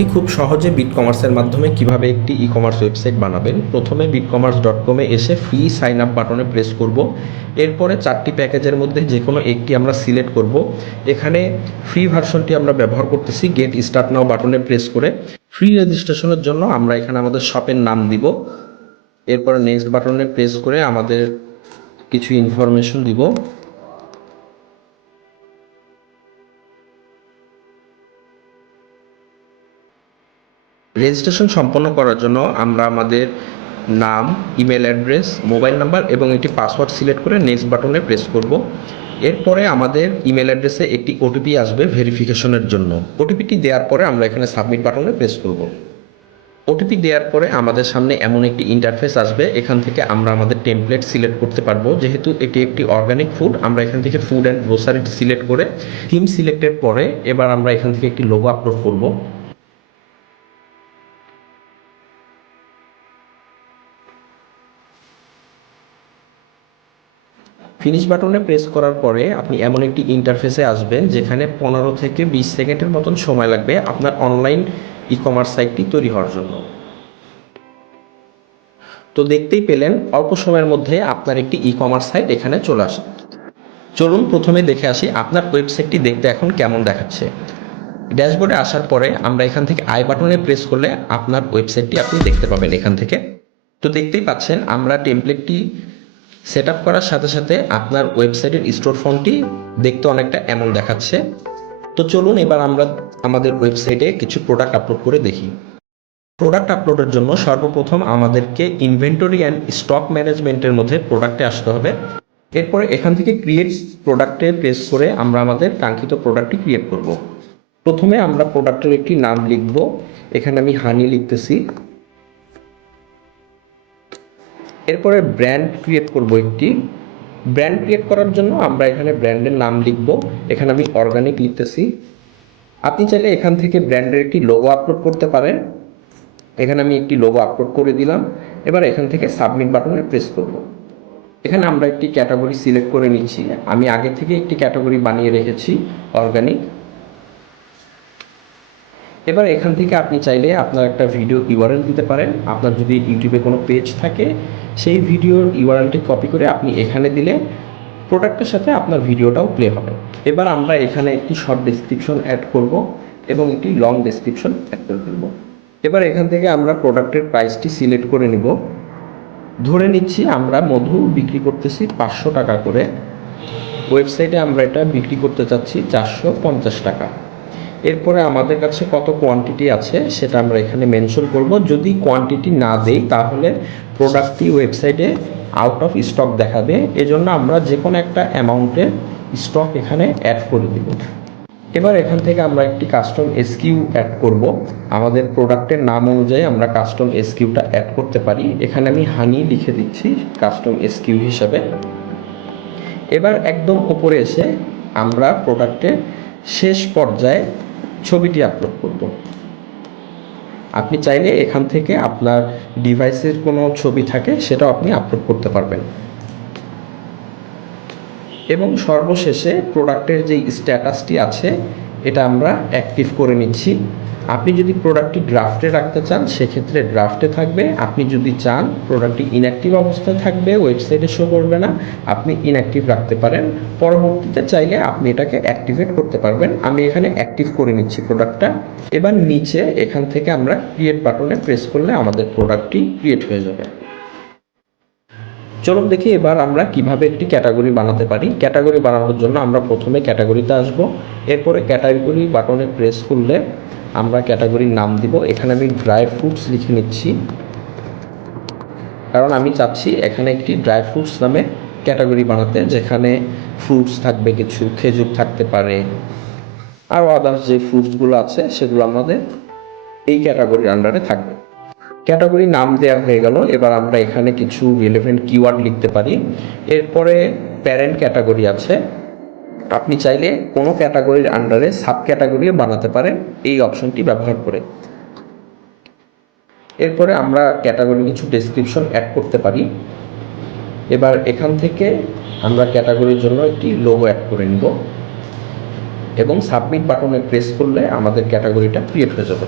দেখি খুব সহজে বিটকমার্সের মাধ্যমে কিভাবে একটি ই কমার্স ওয়েবসাইট বানাবেন। প্রথমে bitcommerce.com-এ এসে ফ্রি সাইন আপ বাটনে প্রেস করব। এরপরে 4টি প্যাকেজের মধ্যে যে কোনো একটি আমরা সিলেক্ট করব। এখানে ফ্রি ভার্সনটি আমরা ব্যবহার করতেছি। গেট স্টার্ট নাও বাটনে প্রেস করে ফ্রি রেজিস্ট্রেশনের জন্য আমরা এখানে আমাদের শপের নাম দিব। এরপরে নেক্সট বাটনে প্রেস করে আমাদের কিছু ইনফরমেশন দিব। রেজিস্ট্রেশন সম্পন্ন করার জন্য আমরা আমাদের নাম, ইমেল অ্যাড্রেস, মোবাইল নাম্বার এবং একটি পাসওয়ার্ড সিলেক্ট করে নেক্সট বাটনে প্রেস করব। এরপরে আমাদের ইমেল অ্যাড্রেসে একটি ওটিপি আসবে ভেরিফিকেশনের জন্য। ওটিপিটি দেওয়ার পরে আমরা এখানে সাবমিট বাটনে প্রেস করব। ওটিপি দেওয়ার পরে আমাদের সামনে এমন একটি ইন্টারফেস আসবে। এখান থেকে আমরা আমাদের টেমপ্লেট সিলেক্ট করতে পারবো। যেহেতু এটি একটি অর্গানিক ফুড, আমরা এখান থেকে ফুড অ্যান্ড গ্রোসারি সিলেক্ট করে থিম সিলেক্টের পরে এবার আমরা এখান থেকে একটি লোগো আপলোড করব। ফিনিশ বাটনে প্রেস করার পরে আপনি এমন একটি ইন্টারফেসে আসবেন যেখানে 15 থেকে 20 সেকেন্ডের মতন সময় লাগবে আপনার অনলাইন ই কমার্স সাইটটি তৈরি হওয়ার জন্য। তো দেখতেই পেলেন অল্প সময়ের মধ্যে আপনার একটি ই কমার্স সাইট এখানে চলে আসে। চলুন প্রথমে দেখে আসি আপনার ওয়েবসাইটটি দেখতে এখন কেমন দেখাচ্ছে। ড্যাশবোর্ডে আসার পরে আমরা এখান থেকে আই বাটনে প্রেস করলে আপনার ওয়েবসাইটটি আপনি দেখতে পাবেন এখান থেকে। তো দেখতেই পাচ্ছেন আমরা টেমপ্লেটটি সেট আপ করার সাথে সাথে আপনার ওয়েবসাইটের স্টোর ফর্মটি দেখতে অনেকটা এমন দেখাচ্ছে। তো চলুন এবার আমরা আমাদের ওয়েবসাইটে কিছু প্রোডাক্ট আপলোড করে দেখি। প্রোডাক্ট আপলোডের জন্য সর্বপ্রথম আমাদেরকে ইনভেন্টরি অ্যান্ড স্টক ম্যানেজমেন্টের মধ্যে প্রোডাক্টে আসতে হবে। এরপরে এখান থেকে ক্রিয়েট প্রোডাক্টে প্রেস করে আমরা আমাদের কাঙ্ক্ষিত প্রোডাক্টটি ক্রিয়েট করব। প্রথমে আমরা প্রোডাক্টের একটি নাম লিখব। এখানে আমি হানি লিখতেছি। এরপরে ব্র্যান্ড ক্রিয়েট করব একটি। ব্র্যান্ড ক্রিয়েট করার জন্য আমরা এখানে ব্র্যান্ডের নাম লিখব। এখানে আমি অর্গানিক লিখতেছি। আপনি চাইলে এখান থেকে ব্র্যান্ডের একটি লোগো আপলোড করতে পারেন। এখানে আমি একটি লোগো আপলোড করে দিলাম। এবার এখান থেকে সাবমিট বাটনে প্রেস করব। এখানে আমরা একটি ক্যাটাগরি সিলেক্ট করে নিচ্ছি। আমি আগে থেকে একটি ক্যাটাগরি বানিয়ে রেখেছি, অর্গানিক। এবার এখান থেকে আপনি চাইলে আপনার একটা ভিডিও ইউআরএল দিতে পারেন। আপনার যদি ইউটিউবে কোনো পেজ থাকে সেই ভিডিওর ইউআরএলটি কপি করে আপনি এখানে দিলে প্রোডাক্টের সাথে আপনার ভিডিওটাও প্লে হবে। এবার আমরা এখানে একটি শর্ট ডেসক্রিপশন অ্যাড করব এবং একটি লং ডেসক্রিপশন অ্যাড করে দেব। এবার এখান থেকে আমরা প্রোডাক্টের প্রাইসটি সিলেক্ট করে নিব। ধরে নিচ্ছি আমরা মধু বিক্রি করতেছি 500 টাকা করে। ওয়েবসাইটে আমরা এটা বিক্রি করতে চাচ্ছি 450 টাকা। এরপরে আমাদের কাছে কত কোয়ান্টিটি আছে সেটা আমরা এখানে মেনশন করব। যদি কোয়ান্টিটি না দেই তাহলে প্রোডাক্টটি ওয়েবসাইটে আউট অফ স্টক দেখাবে। এজন্য আমরা যে কোনো একটা অ্যামাউন্টের স্টক এখানে অ্যাড করে দেব। এবার এখান থেকে আমরা একটি কাস্টম এসকিউ অ্যাড করব। আমাদের প্রোডাক্টের নাম অনুযায়ী আমরা কাস্টম এসকিউটা অ্যাড করতে পারি। এখানে আমি হানি লিখে দিচ্ছি কাস্টম এসকিউ হিসাবে। এবার একদম উপরে এসে আমরা প্রোডাক্টের শেষ পর্যায়ে ছবিটি আপলোড করব। আপনি চাইলে এখান থেকে আপনার ডিভাইসের কোনো ছবি থাকে সেটাও আপনি আপলোড করতে পারবেন। এবং সর্বশেষে প্রোডাক্টের যে স্ট্যাটাসটি আছে এটা আমরা অ্যাক্টিভ করে নিচ্ছি। আপনি যদি প্রোডাক্টটি ড্রাফটে রাখতে চান সেক্ষেত্রে ড্রাফটে থাকবে। আপনি যদি চান প্রোডাক্টটি ইনঅ্যাক্টিভ অবস্থায় থাকবে, ওয়েবসাইটে শো করবে না, আপনি ইনঅ্যাক্টিভ রাখতে পারেন। পরবর্তীতে চাইলে আপনি এটাকে অ্যাক্টিভেট করতে পারবেন। আমি এখানে অ্যাক্টিভ করে নিচ্ছি প্রোডাক্টটা। এবার নিচে এখান থেকে আমরা ক্রিয়েট বাটনে প্রেস করলে আমাদের প্রোডাক্টটি ক্রিয়েট হয়ে যাবে। চলুন দেখি এবার আমরা কিভাবে একটি ক্যাটাগরি বানাতে পারি। ক্যাটাগরি বানানোর জন্য আমরা প্রথমে ক্যাটাগরিতে আসব। এরপরে ক্যাটাগরি বাটনে প্রেস করলে আমরা ক্যাটাগরির নাম দিব। এখানে আমি ড্রাই ফ্রুটস লিখে নিচ্ছি, কারণ আমি চাচ্ছি এখানে একটি ড্রাই ফ্রুটস নামে ক্যাটাগরি বানাতে, যেখানে ফ্রুটস থাকবে, কিছু খেজুর থাকতে পারে, আর আদার্স যে ফ্রুটসগুলো আছে সেগুলো আমাদের এই ক্যাটাগরির আন্ডারে থাকবে। ক্যাটাগরি নাম দেওয়া হয়ে গেল। এবার আমরা এখানে কিছু রিলেভেন্ট কিওয়ার্ড লিখতে পারি। এরপরে প্যারেন্ট ক্যাটাগরি আছে। আপনি চাইলে কোনো ক্যাটাগরির আন্ডারে সাব ক্যাটাগরিও বানাতে পারেন এই অপশনটি ব্যবহার করে। এরপরে আমরা ক্যাটাগরি কিছু ডেসক্রিপশন অ্যাড করতে পারি। এবার এখান থেকে আমরা ক্যাটাগরির জন্য একটি লোগো অ্যাড করে নিব এবং সাবমিট বাটনে প্রেস করলে আমাদের ক্যাটাগরিটা ক্রিয়েট হয়ে যাবে।